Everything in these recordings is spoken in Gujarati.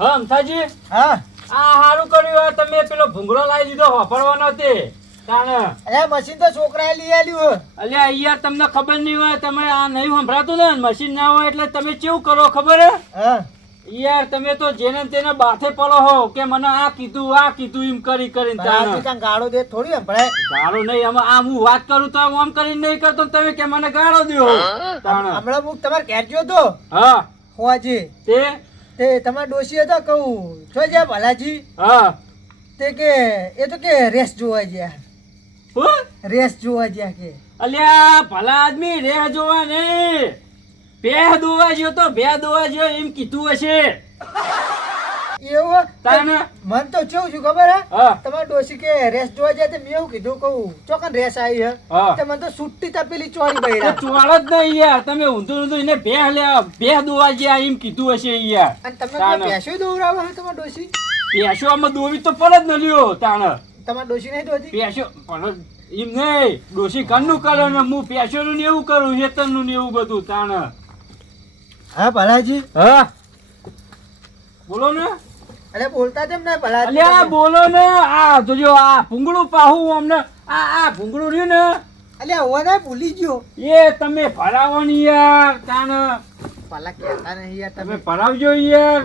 હા અમથાજી, હા આ હારું કર્યું તમે પેલો ભૂંગળો લાવી દીધો વાપરવાનો તે તાણે. અરે મશીન તો છોકરાએ લઈ આલ્યું. અલ્યા યાર તમને ખબર નહીં હોય, તમે આ નહીં સંભળાતું ને મશીન ના હોય એટલે તમે કેવું કરો ખબર હે હા યાર, તમે તો જેને તેને બાથે પડો હો કે મને આ કીધું એમ કરી કરીને તાણે. ગાળો દે થોડી સંભળાય. ગાળો નહીં, આમાં આમ હું વાત કરું તો આમ કરીને નહીં કરતો ને તમે કે મને ગાળો દ્યો તાણે. હમણાં હું તમારે ઘેર ગયો તો હા હોવાજી તે તમારા ડોશી હતા કહું છો જ્યાં ભલાજી હા તે કે એ તો કે રેસ જોવા ગયા. હું? રેસ જોવા ગયા કે. અલ્યા ભલા આદમી રે જોવા નહીં, બે દોવા જ્યો તો બે દોવા જ્યો એમ કીધું હશે એવું તાણે. મન તો કેવું છું ખબર હે હા તમારા ડોશી કે રેસ જોવા જાય તે મેં એવું કીધું કહું ચોકન રેસ આવી હે હા. તે મને તો સુટ્ટી તપેલી ચોરી તો બૈરા. ચોળ જ નહીં યાર, તમે ઊંધું એને બે દોવા જ્યાં એમ કીધું હશે યાર. અને તમે તાણે. પેશો દોવરાવો હે તમારા ડોશી. પેશો આમાં દોવી તો પડે જ ન લ્યો તાણે. તમારા ડોશી નહીં દોતી. પેશો પણ એમ નહીં, ડોશી ઘરનું કરે ને હું પેશોનું ને એવું કરું, હેતરનું ને એવું બધું તાણે. હા ભલાજી. હા બોલો ને. અરે બોલતા કેમ ના ભલાજી? અલ્યા બોલો ને. આ જોજો આ ભૂંગળું પાહું અમને આ ભૂંગળું રહ્યું ને અલ્યા હું ના ભૂલી ગયો. એ તમે ભરાવો ને યાર તાને. ભલા કહેતા નહીં યાર તમે તમે. ભરાવજો યાર.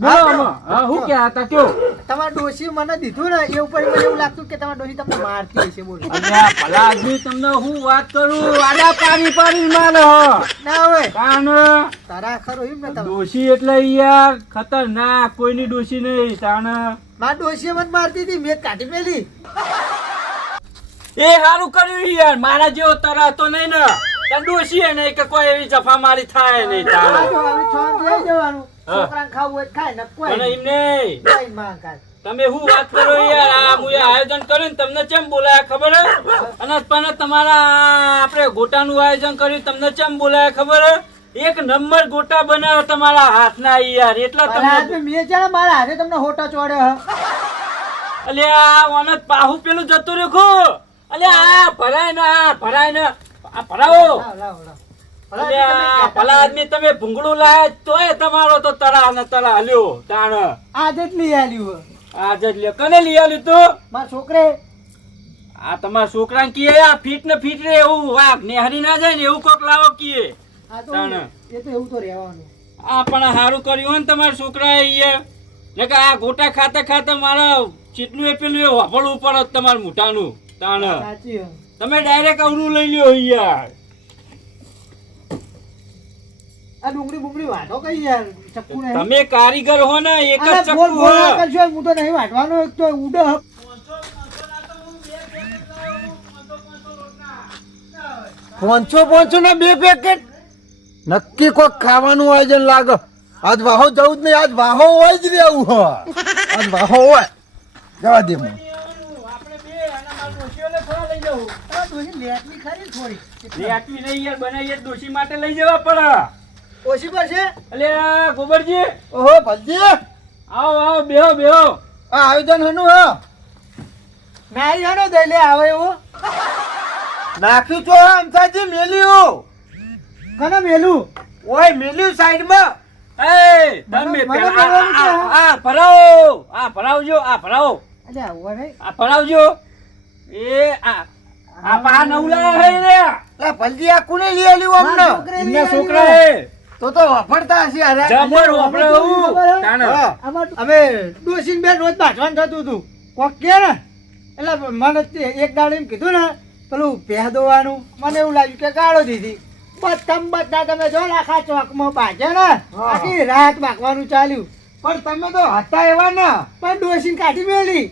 બોલો આમાં. હા હું ક્યાં હતા કયો? તમારા ડોશી મને દીધું ને એ ઉપર મને એવું લાગતું કે તમારા ડોશી તમને મારતી હશે. બોલો અલ્યા ભલા આદમી તમને હું વાત કરું, આડા પાડી મારે ના હોય તાને. તારા ખરો એમ ને તમે. ડોશી એટલે યાર ખતરનાક, કોઈની ડોશી નહીં તાને. મારા ડોશીએ મને મારતી હતી મેં કાઢી મેલી. એ સારું કર્યું યાર, મારા જેવો તરા તો નહીં ને ત્યાં ડોશી નહીં કે કોઈ એવી જફા મારી થાય નહીં તાને. આ જો આવી છોન લઈ જવાનું. હા. છોકરાને ખાવું હોય તો ખાય ને કોઈ અને એમ નહીં. કોઈ માં ખાય. તમે શું વાત કરો યાર, આ હું આયોજન કર્યું ને તમને ચેમ બોલાયા ખબર હે? અને પણ તમારા આપણે ગોટાનું આયોજન કર્યું તમને ચેમ બોલાયા ખબર હે? એક નંબર ગોટા બનાવ્યા તમારા હાથના યાર, એટલા ભલા તમને. આદમી મેં છે ને મારા હાથે તમને હોટા ચોડ્યો હે. અલ્યા ઓનત પાહુ પેલું જતું રહ્યું. અલ્યા આ ભરાય ને આ ભરાવો. લાવ, લાવ, લાવ. ભલા આદમી તમે અલ્યા કહેતા ભલા આદમી તમે ભૂંગળું લાયા તોય તમારો તો તરા ને તરા હલ્યો તાણ. આજે જ લઈ આલ્યું હે. આજ જ લ્યો. કને લઈ આલ્યું તું? મારા છોકરે. આ તમારા છોકરાને કીએ આ ફીટ ને ફીટ રે એવું વાઘ નેહરી ના જાય ને એવું કોક લાવો કીએ. આ તો તાણે. એ તો એવું તો રહેવાનું. આ પણ સારું કર્યું હોય ને તમારા છોકરાએ યાર. ને કે આ ગોટા ખાતા મારા ચીટલું એ પેલું એ વાપરવું પડે તમારા મોટાનું તાણ. સાચી હે. તમે ડાયરેક્ટ અવરું લઈ લ્યો યાર. આ ડુંગળી બુંગળી વાટો કઈ યાર ચક્કુ નહીં. તમે કારીગર હો ને એક જ અલા, ચક્કુ બોલ બોલ ના હો. કરજો હું તો નહીં વાટવાનો એક તો ઉડે હે. પાંચસો ના 2 પેકેટ નક્કી કોક ખાવાનું આયોજન લાગે. આજ વાહો જવું જ નહીં, આજ વાહો હોય જ રહેવું હો. આજ વાહો હોય જવા દે મને. આપણે બે અને મારા ડોશીઓને થોડા લઈ જવું. આ ડોશી લેટલી ખરી થોડી. લે આટલી નહીં યાર, બનાવીએ ડોશી માટે લઈ જવા પડે. ઓછી પડશે. અલે ગોબરજી ઓહો ભલજી, આવો બેહો આ આયોજન હનું હે નાઈ હાનો દઈ લે આવે એવો. નાખ્યું તો અમથાજી મેલ્યું. કને મેલું. ઓય મેલ્યું સાઈડમાં. એ તમે મને પેલા બોલવાનું છે, આ ભરાવો. આ ભરાવજો. અલ્યા આવો નહીં. આ ભરાવજો. એ આ પા નવલા હે રે. લા ભલજી આ કોને લઈ આલ્યું મારા અમને? છોકરે એમના લઈ છોકરા આવ્યું. હે. તો વાપરતા હશે અરે. જબર વપરાવું. ખબર હે? તાણે. હા. આમાં અમે ડોશીને બેન રોજ બાંધવાનું થતું હતું. કોક કે ને એટલે મને એક દાડો એમ કીધું ને પેલું ભેહ દોવાનું મને એવું લાગ્યું કે ગાળો દીધી. બધા તમે જો ને આખા ચોકમાં બાજે ને આખી રાત બાકવાનું ચાલ્યું. પણ તમે તો હતા એવા ને. પણ ડોશીને કાઢી મેલી.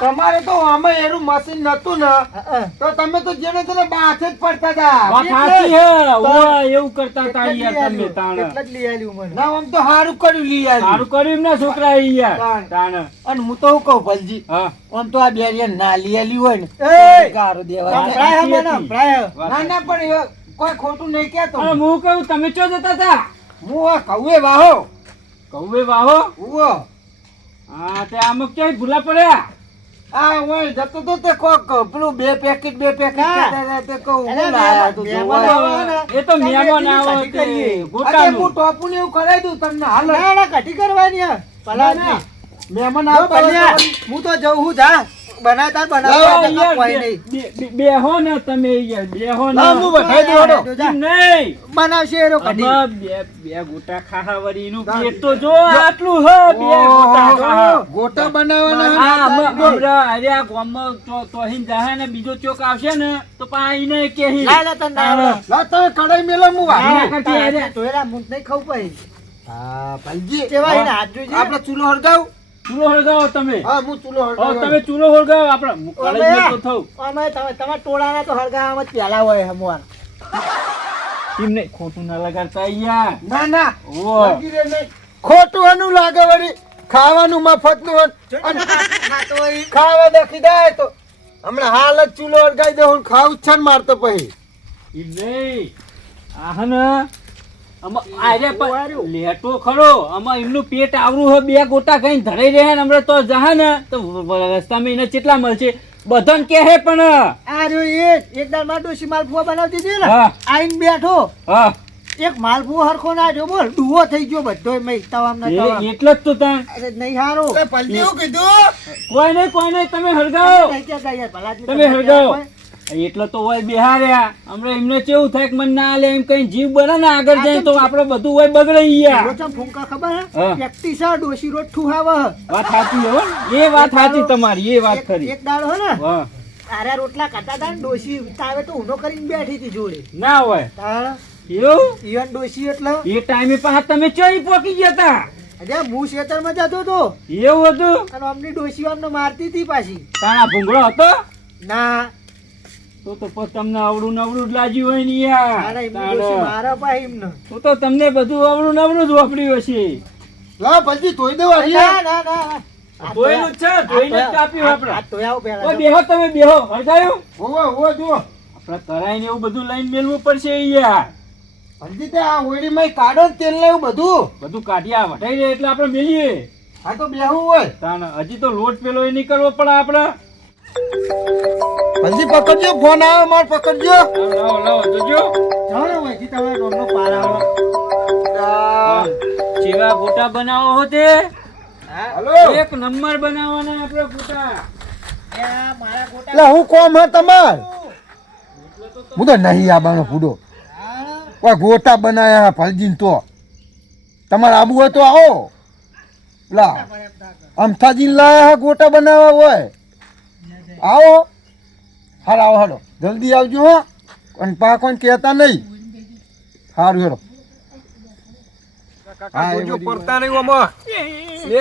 તમારે તો આમાં એનું મશીન નતું ને તો તમે તો જેને તેને બાથે જ પડતા હતા. વાત સાચી હે. ઓય એવું કરતા તા યાર તમે તાણે. એટલે જ લઈ આલ્યું મને. ના આમ તો સારું કર્યું લઈ સારું આવ્યું. કર્યું એમના છોકરા એ યાર. તાણે. તાણે. અને હું તો શું કહું ભલજી, હા આમ તો આ બેરિયર ના લઈ આવ્યું હોય ને એય! ગારો દેવા. સંભળાય હે મને, સંભળાય હે. ના ના પણ એ કોઈ ખોટું નહીં કેતો. અને હું કહું તમે ચો જતા તા? હું આ કહું એ વાહો કહું એ વાહો. ઉવો હા તે આમ ક્યાંય ભૂલા પડ્યા. આ ઓય જતો તો તે કોક પેલું બે પેકેટ ના. તે કહું અરે હું ના, લાયા તું મહેમાન જોવા. આવે ને, એ તો તમે મહેમાન એકની આવે કઢી કરીએ. અરે ગોટાનું. હું ટોપું ને એવું કરાવી દઉં તમને હાલ જ. ના, ના, કઢી કરવાની હે. પલાળની. મહેમાન જો આવતા હોય બન્યા, તો હું તો જઉં હું જા બનાવતા લાવો બનાવતા યાર, કોઈ નહીં બેહો ને તમે યાર, બેહો ને. લાવ હું બધાઈ દઉં હેડો. જા. નહીં. બનાવશે એનો કઢી આમાં બે ગોટા ખાહા વળીનું પેટ તો જો આટલું હે, બે ગોટા ખાહા. ગોટા બનાવવાના આ હતા. હમણાં અરે આ ગામમાં તોહીન જાહે ને બીજો ચોક આવશે ને તો પાણી નહીં કેહી. લાય લે તને દાવડો. લા તમે કઢાઈ મેલો હું વાળું. હા. તારે ધોયેલા મૂંગ નહીં ખાવું પડે. હા પલજી કેવા એને હાથ જોજે. આપણે ચૂલો હળગાવ. ચૂલો હળગાવો તમે. હા હું ચૂલો હવે હળગાવ. તમે ચૂલો હળગાવો આપણે કળાઈમાં તો થવું. અમે તમારા ટોળાના તો હળગાવામાં જ પહેલા હોય હમણાં. એમને ખોટું ના લગાડતા યાર. ના ના ઓ લગી રે નહીં. ખોટું એનું લાગે વળી ખાવાનું મફતનું હોય. અને ખાતો હોય. ખાવા દેખી જાય તો હમણાં હાલ જ ચૂલો હળગાઈ દે હું ખાવું જ છે ને મારતો પછી. ઈ નહીં. આ ને આમાં આરે પણ લેટો ખરો આમાં એમનું પેટ આવરું હે, બે ગોટા કઈ ધરાઈ રહ્યા ને હમણાં તો જાહે ને તો રસ્તામાં એને કેટલા મળશે બધાને કહે પણ. આ રહ્યો એક દાળ માં ડોશી માલપુઆ બનાવતી હતી ને હા. આઈને બેઠો હા એક માલપુઓ હરખો ના જો બોલ ડૂવો થઈ ગયો બધો મેં તવામ ના તવામ. એટલે જ તો તાણ. અરે નહીં હારો એ પલજી હું કીધું કોઈ નહીં તમે હળગાવો. નહીં કહેતા યાર, ભલાદમી તમે તમે હળગાવો. કોઈ. એટલે તો હોય બેહાર્યા હમણાં એમને કેવું થાય કે મને ના લે એમ કઈ જીવ બને ને આગળ જાય તો આપડે બધું હોય બગડે યાર. લોચા ફૂંકા ખબર હે હા. વ્યક્તિ છે ડોશી રોજ ઠુહાવે હે. વાત સાચી હો, એ વાત સાચી તમારી, એ વાત એક- ખરી. એક દાડો હે ને હા આરે રોટલા ખાતા હતા ને ડોશી તાવે તો ઊનો કરીને બેઠી હતી જોડે ના હોય તાણ એવું ઈવન ડોશી એટલે એ ટાઈમે પાછા તમે ચોઈ પોકી ગયા તા. અરે હું ખેતરમાં જતો હતો એવું હતું અને અમની ડોશી અમને મારતી હતી પાછી. તાણા ભૂંગળો હતો ના તો પછી તમને અવળું નવળું જ લાગ્યું હોય ને યાર. તારે એમની ડોશી તાણે. મારે પાછી એમને. તો તમને બધું અવળું નવળું જ વાપર્યું હશે. લા પલજી ધોઈ દઉં ના અહીંયા. ના ના ધોઈનું જ છે, ધોઈને જ કાપ્યું આપણે. હાથ ધોયા આવો પહેલા ઓય જો. બેહો તમે બેહો હળગાયું હોવે હોવે જુઓ. આપણે કરાઈને એવું બધું લઈને મેલવું પડશે યાર. પલજી તે આ ઓયડીમાં કાઢો ને તેલ ને એવું બધું. બધું કાઢ્યા વઢાઈ જાય એટલે આપણે મેલીએ. આ તો બેહવું હોય. તાણ હજી તો લોટ પેલો એ નહીં કરવો પડે આપણે. પલજી પકડજો ફોન આવે માર પકડજો. લાવો લાવો જોજો. જાઓ ને અહીંથી તમારા નોમનો પાર આવે. જેવા ગોટા બનાવો હોતે હાલો એક નંબર બનાવવાના આપણે ગોટા. એ આ મારા ગોટા એટલે હું કોમ હે તમાર હું તો નહીં આબાનો ફૂડો કોઈ ગોટા બનાયા ફલજીન તો તમારે આબુ હોય તો આવો લા અમથાજીન લાયા હે ગોટા બનાવવા હોય આવો હાલ આવો હાલો જલ્દી આવજો હો અને પા કોઈ કહેતા નહીં સારું હેડો હા, એ બધી પડતા નહીં આમાં લે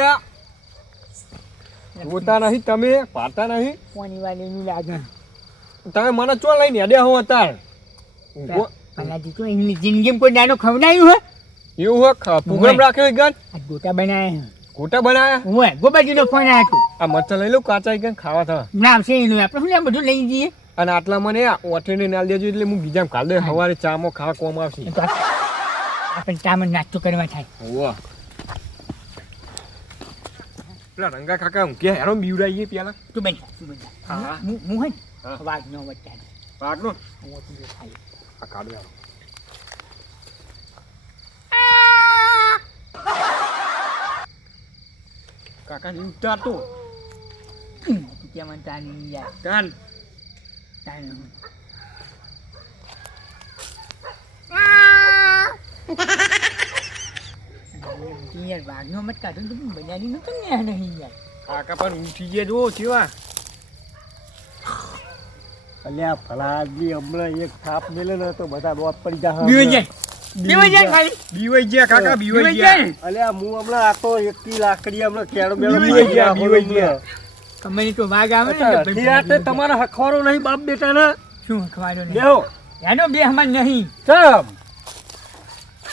જોતા નહીં તમે પાડતા નહીં કોની વાલીનું લાગે તમે મને ચો લઈને હેડે હું અત્યારે પલાજી તો ઇંગ્લિશ જિંદગીમાં કોઈ નાનો ખવડાયું હે એવું હોય પ્રોગ્રામ રાખ્યો ગન આ ગોટા બનાયા ગોટા બનાયા હે હું ગોબાજીનો ફોન આવ્યો હતો આ મરચા લઈ લો કાચા ગન ખાવા થવા નામ છે એનું આપણે શું લે બધું લઈ જઈએ અને આટલા મને ઓઠેને નાલ દેજો એટલે હું બીજા કાલ દે સવારે ચામો ખાવા કોમ આવશે તો આપણે ચામન નાસ્તો કરવા થાય હોવા પેલા રંગા કાકા હું કે હેરો બીવડાઈએ પેલા તું બન હા. હું હે હા. વાગ નો વટા પાકનો હું તું ખાઈ આ કાઢો યાર કાકા ની ઉતારતો તું કેમ તાની યાર કાન તાની યાર વાઘનો મત કાઢો તો બન્યાની નતો ને નહીં યાર કાકા પણ ઉઠી ગયા જો કેવા અલ્યા ફલાજી હમણાં એક થાપ મેલે ને તો બધા દોત પડી જા બીવાઈ જાય ખાલી બીવાઈ ગયા કાકા બીવાઈ બીવાઈ ગયા અલ્યા હું હમણાં આ તો એકથી લાકડી હમણાં કેળો બેળો બીવાઈ ગયા, બીવાઈ ગયા. કમાઈ તો વાઘ આવે ને તો ભાઈ નિરાતે તમારા હખવારો નહીં બાપ બેટા ને શું ખવાડો ને બેહો એનો બે હમાર નહીં ચમ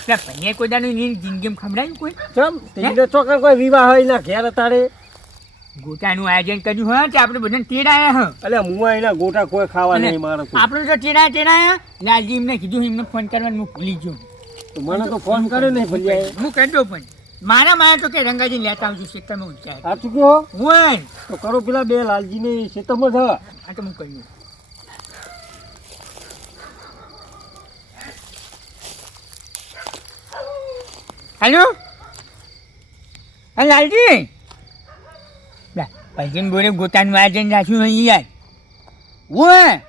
એટલે ભઈએ કોઈ દાડો એની જિંદગીમાં ખવડાવ્યું કોઈ ચમ તીને ચોકર કોઈ વિવાહ હોય ના ઘેર તારે ગોટાનું આયોજન કર્યું હોય તો આપણે બધાને તેડાયા હ અલ્યા મુવા એના ગોટા કોઈ ખાવા અને નહીં મારે કોઈ. આપણે તો તેડાયા લાલજી એમને કીધું એમને ફોન કરવાનું હું ભૂલી ગયો તો મને તો ફોન કર્યો નહીં ભલ્યા હું કરતો પણ મારા તો કે રંગાજી લેતા આવજો ખેતરમાં ઊંચાય સાચું કહો હું તો કરો પેલા બે લાલજીને ખેતરમાં છે આ તો હું કહ્યું હેલો હા લાલજી પૈસા બોલે ગોતાનું આયોજન રાખ્યું અહીં યાર હું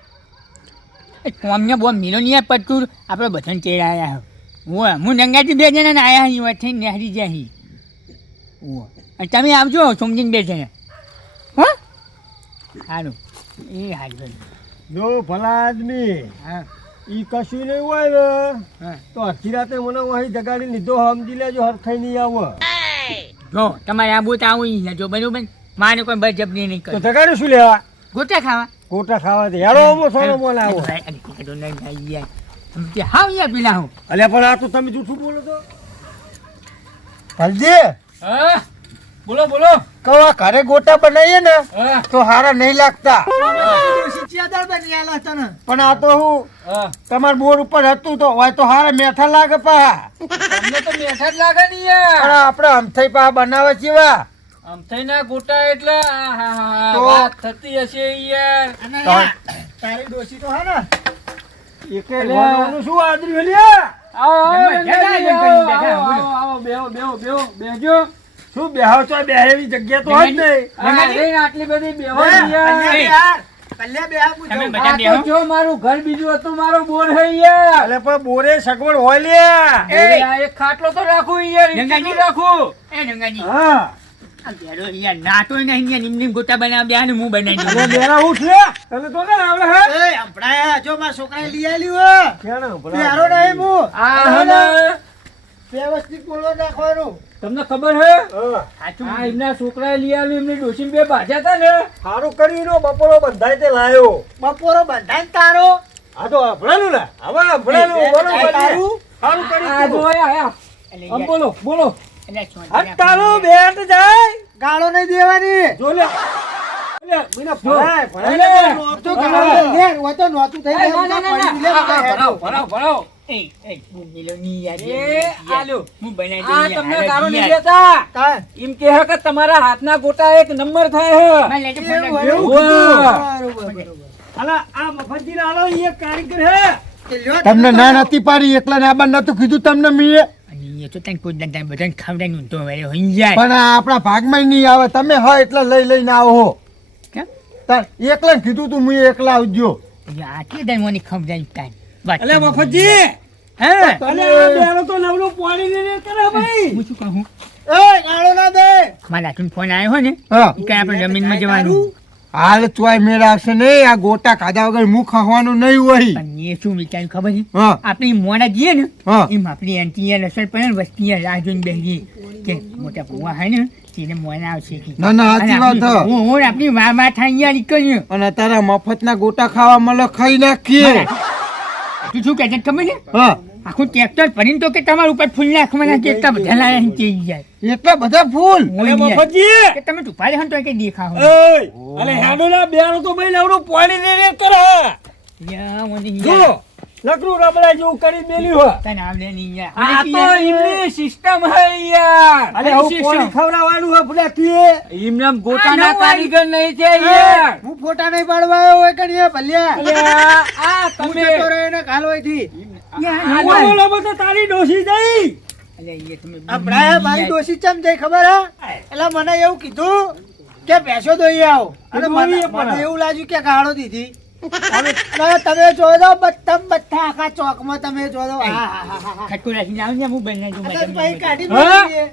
કોમને બહુ મિલો નહીં પડતું આપણે બધાને ચેડા આવ્યા હું રંગાજી બે જણાને આવ્યા અહીં થઈને નેહરી જાય અહીં તમે આવજો સમજીને બે જણા હો સારું એ સારું જો ભલા આદમી હા ઈ કશું નહીં હોય ને હા તો અડધી રાતે મને વહી જગાડી લીધો સમજી લેજો હરખાઈ નહીં આવો જો તમારે આ બોટ આવું નહીં જો બરોબર મારે કોઈ બજબની નહીં તો કરે જગાડ્યું શું લેવા ગોટા ખાવા ગોટા ખાવા દે યારો અમો સોનો મોન આવો હા યાર પેલા હું અલ્યા પણ આ તો તમે જૂઠું બોલો તો હલજી હા બોલો બોલો કહો આ ઘરે ગોટા બનાવીએ ને હા તો હારા નહીં લાગતા ચિયાદાર બની આલા તને પણ આ તો હું હા તમાર બોર ઉપર હતું તો હોય તો હારા મેઠા લાગે પા તમને તો મેઠા જ લાગે ને યાર પણ આપડે અમથઈ પા બનાવે ચેવા આમ થઈને ગોટા એટલે આહાહા, તો- વાત થતી હશે યાર અને તો- તારી ડોશી તો હે ને એકે વાનું શું આદરી લ્યા આવો આવો જમવા રંગાજી, જતા આવો, એમ કરીને આવો, બેઠા, આવો, બેહો બેહો બેહો બેહજો શું બેહાવ છો બેહેવી જગ્યા તો જ નહીં આ રહીને આટલી બધી બેહો હે, ને યાર. કલ્યા બેહાર, કલ્યા બેહાર તમે પૂછો. બધા આ બેહો. તો જો મારું ઘર બીજું હતું મારો બોર હે યાર અલે પણ બોરે સગવડ હોય લ્યા બોરે આ એક ખાટલો તો રાખું યાર ઈ રંગાજી. કેટલું રાખું એ રંગાજી હા આ બેરો યાર નાટોય નહીં યાર નિમ ગોટા બનાવ બે હું બનાવી અરે દઉં બેરા ઉઠ લે તને તો ના આવડે હે એ, હંભળાયા, જો મારા છોકરાએ લઈ આલ્યું હે. ક્યાં પ્યારો નહીં હું. આ હને વ્યવસ્થિત બોલવા નાખવાનું. તમને ખબર હે હા આ એમના છોકરાએ લઈ આવ્યું એમની ડોશી બે બાજ્યા હતા ને સારું કર્યું નો બપોરો બંધાય તે લાયો બપોરો બંધાઈને તારો. આ તો હંભળેલું ને હવે હંભળેલું બરોબર તારું? સારું આ કર્યું જો તું. આયા એટલે આમ યાર, બોલો બોલો એટલે છોડ હટ તારું બેટ જાય ગાળો નહીં દેવાની. જો લે લે મને ભરાય અલે. ભરાય તો ગાળો લે, હોય તો નહોતું થઈ એ, જાય. ના, ના, ના, ના. આ, ભરાવો ભરાવો ભરાવો એ હું મિલો નહીં યાર એ આલ્યો હું બનાવી દઉં આ યાર. તમને હાલો, ગાળો નહીં યાર. દેતા તાય. એમ કે હે કે તમારા હાથના ગોટા એક નંબર થાય હે મારે લેજો ફોન એવું રાખજો. હોય. વાહ. બરોબર, બરોબર. અલા આ મફતજી આલો ઈ એક કારીગર હે તે લ્યો તમને તમે ના નથી પાડી એકલા ને આબા નતું કીધું તમને મીએ અને એ તો તને કોઈ દાડે બધાને ખવડાવીને ઊંધો વાળો હોઈ જાય. પણ આ આપણા ભાગમાં નહીં આવે તમે હા એટલે લઈ લઈને આવો કેમ? તાર એકલા ને કીધું તું હું એકલા આવજો એટલે આટલી દાડે મને ખવડાવી તાન. વાત અલે કરી. મફતજી હા અલે આ બેરો તો નવલું પાણી લઈને કરે ભાઈ હું શું કહું એ, ગાળો ના દે. મારા હાથમાં ફોન આવ્યો હોય ને હા એ કઈ આપણે જમીનમાં જવાનું હાલ ચોય મેળ આવશે નહીં આ ગોટા ખાધા વગર મુખ ખાવાનું નહીં હોય પણ એ શું વિચાર્યું ખબર છે હા આપણે મોડા જઈએ ને હા એમ આપણી આંટી યાર અસર પડે ને વસ્તી યાર રાહ જોઈને બેસીએ કે મોટા ભૂવા હોય ને તેને મોડા આવશે કે. ના, ના, સાચી વાત છે. હું આપણી માં થાય યાર નીકળ્યું અને તારા મફતના ગોટા ખાવા મળે ખાઈ નાખીએ તું શું કહેતા ખબર છે હા આખું ટ્રેક્ટર ભરીને તો કે તમારા ઉપર ફૂલ નાખવાના કે એટલા બધા લાયા છે કે જાય એટલા બધા ફૂલ અલે મફતજી કે તમે ટુપાડે હન તો કે દેખાવ એય અલે હેડો ના બેરો તો ભાઈ નવલું પાણી લઈને કરે યા મને જો લકડું રબડા જેવું કરી મેલ્યું હે તને આવડે નહીં યાર આ તો એમની સિસ્ટમ હે યાર અલે હું પાણી ખવડાવવાનું હે ભલે તું એમને આમ ગોટાના આ નવું કારીગર નહીં છે યાર હું ફોટા નહીં પાડવા આવ્યો હોય કે નહીં, ભલ્યા. અલે આ હું તમે જતો રહ્યો ને કાલ હોયથી. યા બોલો બધો તારી ડોસી જઈ અલે એ તમે હંભળાયા, મારી ડોશી ચમ જઈ ખબર હે? એટલે મને એવું કીધું કે ભેંસો દોઈ આવો. અને દોઈએ મને પણ. મને એવું લાગ્યું કે ગાળો દીધી. અને તમે જો દો બધા આખા ચોકમાં તમે જો દો. હા, હા, હા, હા. ખટકો રાખીને આવજે હું બનાવી દઉં અને પછી બધા. કાઢી હા? મૂકીએ.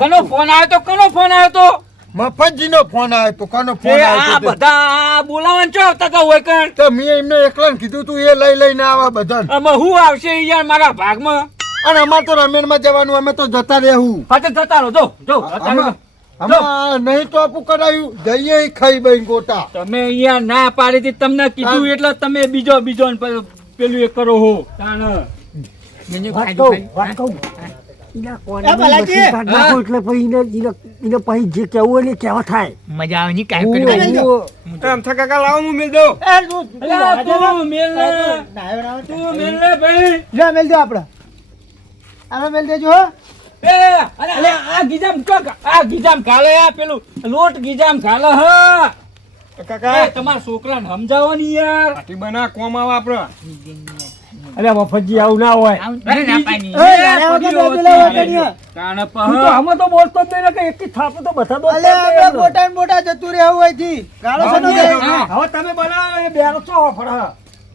કનો ફોન આવ્યો તો કનો ફોન આવ્યો તો મફતજીનો ફોન આવ્યો તો કોનો એ ફોન આ આવ્યો તો? બધા બોલાવવાનું ચો આવતા હતા હોય કણ તો મેં એમને એકલા કીધું તું એ લઈ લઈને આવા બધા આમાં હું આવશે યાર મારા ભાગમાં અને અમાર તો રમેણમાં જવાનું અમે તો જતા રહેવું પાછળ જતા રહો જો જતા રહો. આમાં નહીં તો આપું કરાયું જઈએ ઈ ખાઈ બઈ ગોટા તમે અહીંયા ના પાડી હતી તમને કીધું હા. એટલે તમે બીજો ને પેલું એ કરો હો તાણ મને વાત ખાધું કહું વાત કહું એ ભલાજી. એટલે પછી એને પછી જે કેવું હોય ને કેવા થાય મજા આવે ની કાંઈ કરવાની. આમ થકા કા લાવો હું મેલ દઉં એ, તું અલા, રાજા ના. તું મેલ ને નાયો ના. તું મેલ ને ભાઈ લે, મેલ દો આપણે. આમાં મેલ દેજો હો. એ અલે આ ગીજામ કોક આ ગીજામ ઘાલે આ પેલું લોટ ગીજામ ઘાલે હ કાકા એ તમારા છોકરાને સમજાવો ને યાર પાટી બના કોમ આવે આપડે અલ્યા મફતજી આવું ના હોય આવું ના પાણી. એ ગાડા વગર બેસેલા હોય કન્યા. તાણે તું તો આમાં તો બોલતો જ નહીં ને કે એક થાપ તો બધા દોસ્ત અલે આપણે મોટા ને મોટા જતું રહેવું હોય થી ગાળો છે ને હવે તમે બનાવો એ બેરો છો ફળા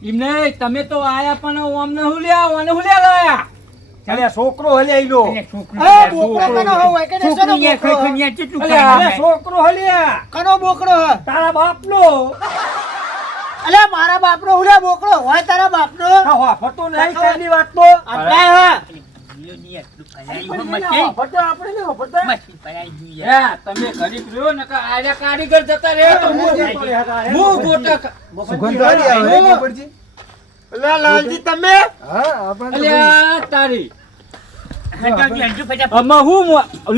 એમને તમે તો આયા પણ અમને હુલ્યા ઓને હુલ્યા લાયા ચાલે છોકરો હલે આઈલો એટલે છોકરું એ બોકડો કનો હોય કે છોકરું શેનો યાર બોકડો? ખરેખર યાર કેટલું અલે, કામ અલે, આવે. છોકરો હલ્યા કનો બોકડો હ? તારા બાપનો અલે મારા બાપનો હુલે બોકડો હોય તારા બાપનો ફતો નહીં કાની વાત તો આપણા હ મિલોની આટલું ભરાયું હોય મસ્તી. આપણે ને ફતો મસ્તી ભરાઈ ગયું યાર. હે તમે ગરીબ રહ્યો ને કે આર્યા કારીગર જતા રહે તો હું ગોટા સુગંધ આવી આવે રે ઉપરથી. અલે લાલજી તમે હા આપણે અલ્યા તારી હટાવજો, હજુ ફટાફટ. આમાં હું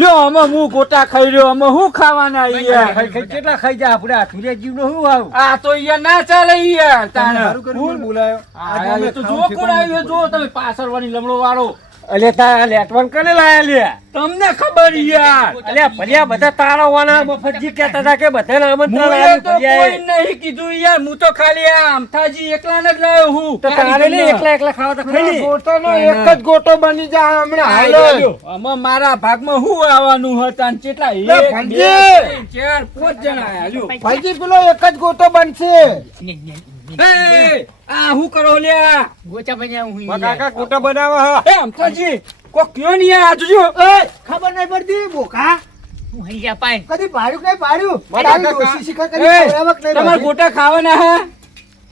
લ્યો આમાં હું ગોટા ખાઈ રહ્યો આમાં હું ખાવાના યાર કેટલા ખાઈ જા આપણે આથુરિયા જીવનો શું આવું આ તો યાર ના ચાલે યાર તાણે સારું કર્યું મને બોલાયો. આ એ તો જો કોણ આવ્યો જો તમે પાછળ વાળી લમડો વાળો અલે તા લેટવન કને લાયા લે તમને ખબર યાર અલે ભલિયા બધા તારા વાના મફતજી કહેતા હતા કે બધાને આમંત્રણ મુએ આપ્યું તો કોઈ ભલિયાએ. નહીં કીધું યાર હું તો ખાલી આ અમથાજી એકલાને જ લાવ્યો હું તો તારે ને એકલા એકલા ખાવા તો ખાઈ લે. ગોટાનો એક જ ગોટો બની જા હમણાં હાલો. આમાં મારા ભાગમાં હું આવવાનું હતા ને કેટલા લે, એક ભાંજી. બે ત્રણ, ચાર પાંચ જણા આયા લ્યો ભાઈજી પેલો એક જ ગોટો બનશે. ને, ને, એ આ હું કરો લ્યા ગોચા બનાવું હું માં યાર. કાકા ગોટા બનાવે હા એ અમથાજી કોક કયો નહીં આ જોજો એ ખબર નહીં પડતી બોકા હું હઈ જા પાન. કદી પાડ્યું કે નહીં પાડ્યું મારા તારી કાકા. ડોશી શિખર કરી એ, ખવડાવક નહીં તમારે બાકી. ગોટા ખાવાના હે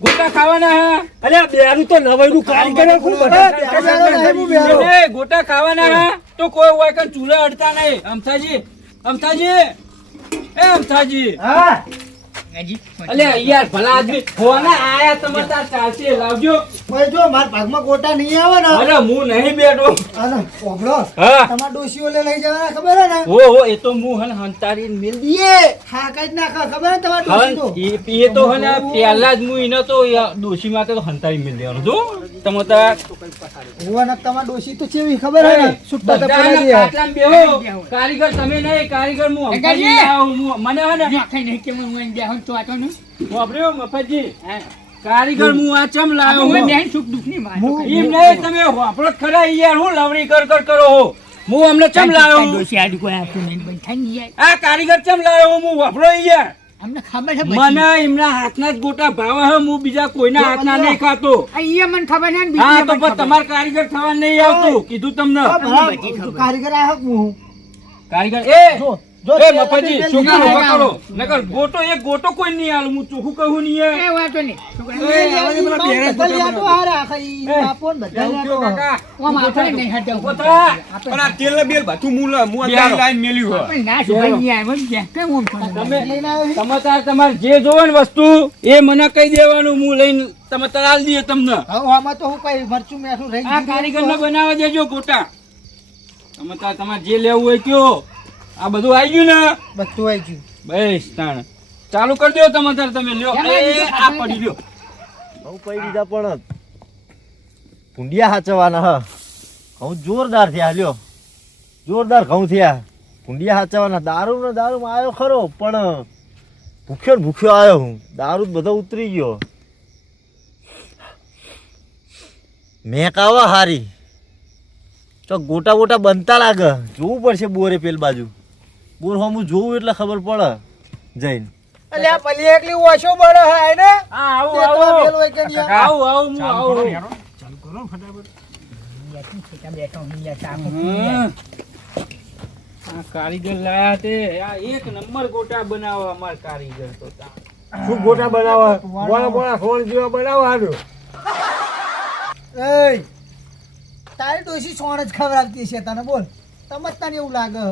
ગોટા ખાવાના હે અલે આ બેરું તો નવાઈનું કારીગર ખૂબ એ, બધા બેરો નહીં, હું બેરો. એ ગોટા ખાવાના હે તો કોઈ હોય કે ચૂલા અડતા નહીં અમથાજી અમથાજી એ અમથાજી હા હજી. અલે યાર ભલા આદમી ફોના આયા તમારે તાર ચાલશે લાવજો ભાઈ જો મારા ભાગમાં ગોટા નહીં આવે ને અરે હું નહીં બેઠો આનો પોગળો હા તમારા ડોશીઓ લઈ જવાના ખબર હે ને હો એ તો હું હન હંતારી મેલ દીએ હા કઈ જ નાખો ખબર હે ને તમારા હન ડોશી તો એ તો હને પહેલા જ હું ઈને તો દોશી માટે તો હંતારી મેલ દેવાનો જો તમે તાર હોવાના તમારા ડોશી તો ચેવી ખબર હે ને સુટ્ટા તો પડાઈ દે કાટલામાં બેહો કારીગર તમે નહીં કારીગર હું હંતારી લાવું મને હે ને ના, ખાઈ નહીં કે હું અહીં બેહું તો આતો નહીં. વાપર્યો મફતજી કારીગર હું આ ચમ લાવ્યો હું હું બેન સુખ દુઃખની વાતો કરી. એમ નહીં તમે વાપરો જ ખરા યાર હું લવડી કર કરો હો હું અમને ચમ લાવ્યો હું? ડોશી આડું કોઈ આપ્યું નહીં, પણ થઈ નહીં યાર. આ કારીગર ચમ લાવ્યો હું વાપરો યાર અમને ખબર છે પછી. મને એમના હાથના જ ગોટા ભાવે હે હું બીજા કોઈના હાથના નહીં ખાતો આ ઈ મને ખબર છે ને બીજી હા મને તો પણ ખબર. તમારે કારીગર થવા નહીં આવતું કીધું તમને આ ભલા બધી ખબર. કારીગર આ હક હું કારીગર એ જો જો એ તેલ મફતજી તેલ છોકરા લીધા ઉભા હોય. કરો નકર ગોટો એક ગોટો કોઈ નહીં આલું હું ચોખ્ખું કહું નહીં યાર. એ વાંધો નહીં. છોકરા, એ એ લેવાની પેલા બધા બેરા લ્યા તો હારા, આખા ઈ બાપો ને બધા લ્યા તો. કાકા ઓમ આપણે નહીં હટાવું. ઉભો થા. પણ આ તેલ બેલ બાથું મુલા મુ બેરો. આ લાઈન મેલ્યું હોય આપણે ના સુભાઈ યાર, મને ક્યાં કેમ ઓમ થવાનું? તમે લઈને આવ્યો છે? તમે તાર તમારે જે જોવે ને વસ્તુ એ મને કહી દેવાનું હું લઈને તમે તરાલ દઈએ તમને હવે આમાં તો હું કઈ મરચું મેઠું રહી આ કારીગરને બનાવવા દેજો ગોટા તમે તાર તમારે જે લેવું હોય કયો આ બધું આવી ગયું ને બધું આવી ગયું બસ તાણ ચાલુ કરી દો તમે તાર તમે લ્યો એ આ પડી ગયો ઘઉં પડી દીધા પણ ભૂંડિયા હાચવાના હ ઘઉં જોરદાર થયા લ્યો જોરદાર ઘઉં થયા ભૂંડિયા હાચવાના દારૂ ને દારૂ આવ્યો ખરો પણ ભૂખ્યો ને ભૂખ્યો આવ્યો હું દારૂ બધો ઉતરી ગયો મેક આવા હારી તો ગોટા ગોટા બનતા લાગે જોવું પડશે બોરે પેલ બાજુ બોર હું જોવું એટલે ખબર પડે જઈને અલ્યા પલી એકલી ઓછો બળો હે ને હા આવું તે તો આવું પેલો એક ને આવું આવું હું આવું ઠેકા બેઠો હું યાર, ચા હમ. આ કારીગર લાયા તે આ એક નંબર ગોટા બનાવવા અમાર કારીગર તો શું ગોટા બનાવે બોણા બોણા ખોણ જેવા બનાવવાનું એય તારી ડોશી સોણ જ ખવડાવતી છે તને બોલ તમે જ તને એવું લાગે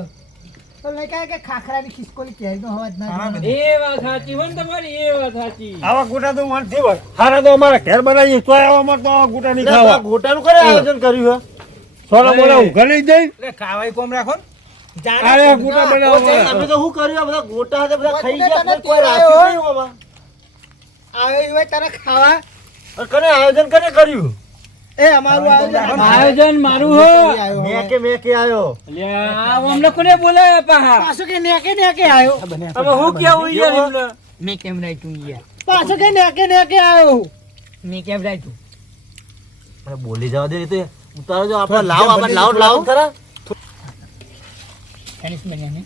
તો લઈ કાંઈ કે ખાખરાની ખિસકોલી કેરીનો અવાજ ના આવે. એ વાત સાચી હોય ને તમારી એ વાત સાચી આવા ગોટા તો મને થી હોય હારા તો અમારા ઘેર બનાવીએ તો આવા તો આવા ગોટા નહીં ખાવા ગોટાનું કરે આયોજન કર્યું હે સોના બોલા ઉઘા નહીં જઈ ખાવાય કોમ રાખો અરે ગોટા બનાવવા અમે તો શું કર્યું આ બધા ગોટા હતા બધા ખાઈ ગયા તને કોઈ તેડાયો. રાખ્યું નહીં આમાં. આવે હોય તારે ખાવા અને કને આયોજન કને કર્યું એ અમારું આયોજન મારું હો. મેકે આયો અલ્યા, આ અમને કોને બોલાયા પાહા? પાછો કે નેકે આવ્યો હવે હું કેવું યાર એમને? મેં કેમ રાખ્યું યાર પાછો કે નેકે આવ્યો મેં કેમ રાખ્યું અરે બોલી જવા દે એ તો ઉતારો જો આપણે લાવ ખરા ગણેશ બન્યા ને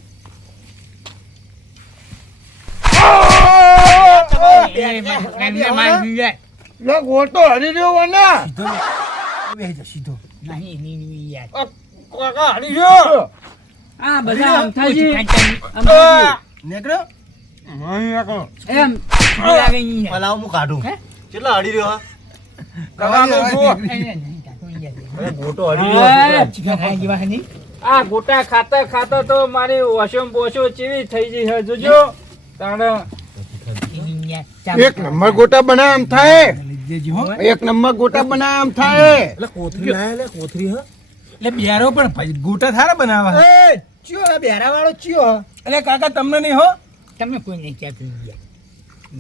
લે ગોટો હરી રહ્યો વને કાકા હરી રહ્યો આ બધા અમથાજી નેકરો એમ લાવ હું કાઢું કેટલા અડી રહ્યો હા કાકા નો જો અરે ગોટો અડી રહ્યો આ ગોટા ખાતા ખાતા તો મારી વોશોમ બોશો ચેવી થઈ ગઈ છે જોજો તાણ એક નંબર ગોટા બનાવ એમ થાય એક નંબર ગોટા બનાવ એમ થાય એટલે કોથરી લાયા લે કોથરી હા એટલે બિયારો પણ ગોટા થારા બનાવવા એ ચિયો હે બેરા વાળો ચિયો હે? એટલે કાકા તમને નહીં હો તમે કોઈ નહીં ચા પી ગયા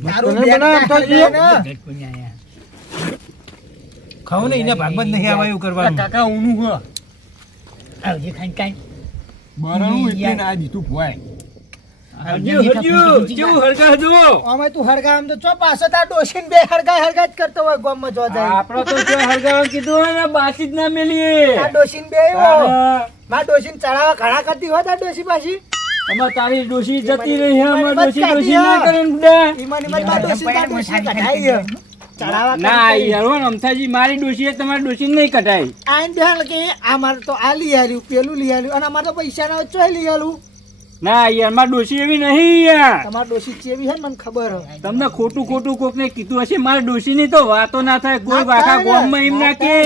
મારું તને બનાવ એમ થાય જીઓ? ઘટ કોઈ નહીં આયા ખાવ ને એને ભાગવત નહીં આવા એવું કરવાનું કાકા ઊનું હો આવજે ખાન ખાન બરાનું એટલે ને આ જીતું ભવાય હજુ કેવું હરગા જો અમે તું હરગા આમ તો ચો પાછો તાર ડોશીન બે હરગા જ કરતો હોય ગામમાં જો જાય આપડે તો જો હરગાવા કીધું હોય ને બાસી જ ના મેલીએ તાર ડોશીન બે માર ડોશીન ચડાવા ઘણા કરતી હોય તાર ડોશી પાછી અમાર તારી ડોશી જતી રહી છે અમાર ડોશી ના કરે ને બુડા. ઈમાન માર ડોશીન તાર ડોશી કઢાઈ હે ચડાવા ના યાર હો ને અમથાજી મારી ડોશી તમારી ડોશી નહીં કટાય આઈન બેહાલ કે આ માર તો આ લઈ આલ્યું પેલું લઈ આલ્યું અને અમાર તો પૈસા ના ચોય લઈ આલું ના યાર મારી ડોશી એવી નહીં યાર તમાર ડોશી ચેવી હે ને મને ખબર હે તમને ખોટું કોકને કીધું હશે મારી ડોશીની તો વાતો ના થાય કોઈ આખા ગામમાં એમ ના કે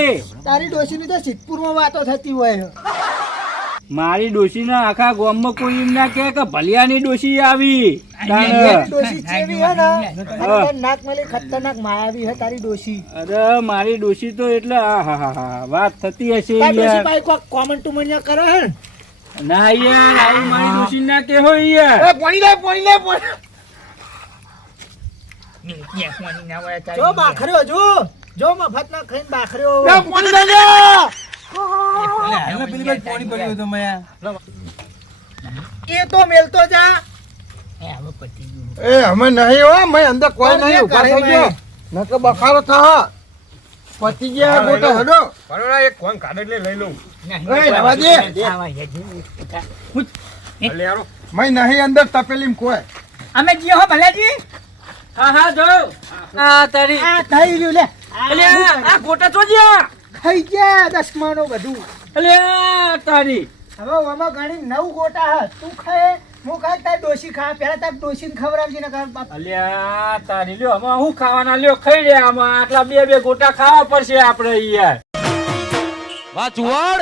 તારી ડોશીની તો સિદ્ધપુરમાં વાતો થતી હોય મારી ડોશીના આખા ગામમાં કોઈ એમ ના કે ભલિયાની ડોશી આવી તારી ડોશી ચેવી હે ને અને નાક મલી ખતરનાક માયાવી હે તારી ડોશી અરે મારી ડોશી તો એટલે આહાહા વાત થતી હશે તારી ડોશી યાર ભાઈ કોઈ કોમેન્ટ ટુમન્યા કરે હે ને? ના યાર આવું મારી ડોશી ના કે હોય યાર જો બાખર્યો જો મફત ના ખાઈને બાખર્યો પેલી બાજુ પાણી પડ્યું હતું મયા એ તો મેલતો જા એ અમે નહીં હો મેં અંદર કોઈ નહીં ઉભા થઈ ગયો નકર બખારો થા પતી ગયા ગોટા હડો બરોડા એક કોણ કાઢે એટલે લઈ લઉં એ રવા દે એટલે યારો મેં નહીં અંદર તપેલીમ કોઈ અમે જીઓ હો ભલાજી હા જો આ તારી આ થઈ ગયું લે અલ્યા આ ગોટા તો જ્યાં ખાઈ ગયા દસમાનો બધું અલ્યા તારી હવે આમાં ઘણી નવ ગોટા હે તું ખાય હું ખાય તાર ડોશી ખા પેલા તાર ડોશીને ખવડાવજે ને કર બાપ અલ્યા તારી લ્યો આમાં હું ખાવાના લ્યો ખાઈ રે આમાં આટલા બે ગોટા ખાવા પડશે આપણે યાર વાહ ચુવાડ